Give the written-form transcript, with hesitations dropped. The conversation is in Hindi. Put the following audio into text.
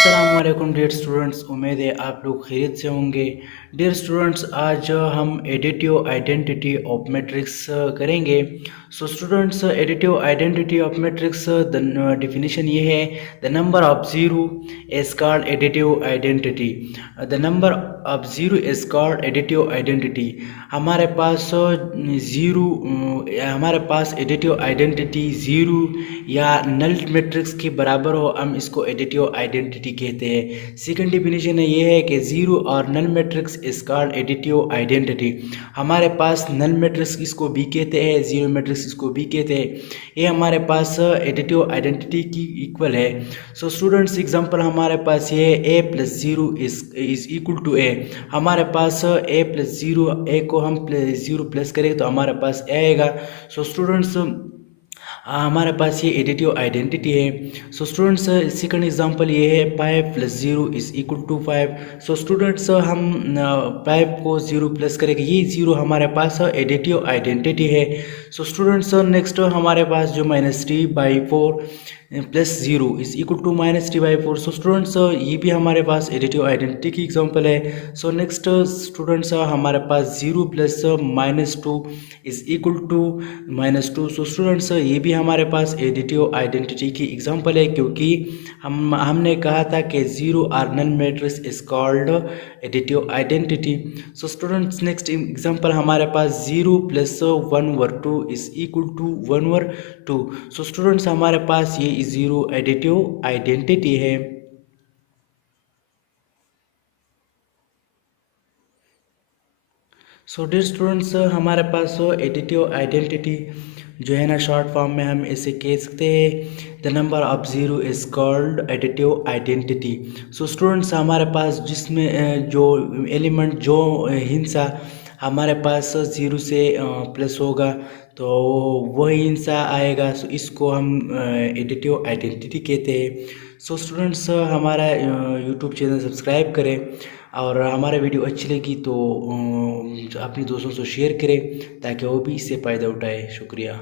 अस्सलामुअलैकुम डियर स्टूडेंट्स, उम्मीद है आप लोग खैरियत से होंगे। डियर स्टूडेंट्स, आज हम एडिटिव आइडेंटिटी ऑफ मैट्रिक्स करेंगे। So students, additive identity of matrix the definition ये है, the number of zero is called additive identity. The number of zero is called additive identity. हमारे पास एडिटिव आइडेंटिटी ज़ीरो या नल मैट्रिक्स के बराबर हो, हम इसको एडिटिव आइडेंटिटी कहते हैं। सेकंड डिफिनीशन है ये है कि ज़ीरो और null matrix is called additive identity. हमारे पास नल मैट्रिक्स इसको भी कहते हैं, ज़ीरो मैट्रिक्स इसको भी कहते हैं। ये हमारे पास एडिटिव आइडेंटिटी की इक्वल है। सो स्टूडेंट्स, एग्जांपल हमारे पास ये A plus zero is equal to A. हमारे पास ए प्लस ज़ीरो, ए को हम ज़ीरो प्लस करें तो हमारे पास ए आएगा। सो स्टूडेंट्स, हमारे पास ये एडिटिव आइडेंटिटी है। सो स्टूडेंट्स, सेकंड एग्जांपल ये है 5 plus zero is equal to 5। So students, हम 5 को ज़ीरो प्लस करेंगे, ये ज़ीरो हमारे पास एडिटिव आइडेंटिटी है। सो स्टूडेंट्स, नेक्स्ट हमारे पास जो -3/4 plus zero is equal to -3/4। So students, ये भी हमारे पास एडिटिव आइडेंटिटी की एग्जांपल है। सो नेक्स्ट स्टूडेंट्स, हमारे पास zero plus -2 is equal to -2। So students, ये भी हमारे पास एडिटिव आइडेंटिटी की एग्जांपल है, क्योंकि हमने कहा था कि zero or null matrix is called additive identity. So students, next example हमारे पास 0 plus 1/2 is equal to 1/2। So students, हमारे पास ये ज़ीरो एडिटिव आइडेंटिटी है। सो डियर स्टूडेंट्स, हमारे पास एडिटिव आइडेंटिटी जो है ना, शॉर्ट फॉर्म में हम इसे कह सकते हैं, the number of zero is called additive identity. So students, हमारे पास जिसमें जो एलिमेंट, जो हिस्सा हमारे पास ज़ीरो से प्लस होगा तो वही हिस्सा आएगा। सो इसको हम एडिटिव आइडेंटिटी कहते हैं। सो स्टूडेंट्स, हमारा यूट्यूब चैनल सब्सक्राइब करें और हमारा वीडियो अच्छी लगी तो अपने दोस्तों से शेयर करें ताकि वो भी इससे फ़ायदा उठाए। शुक्रिया।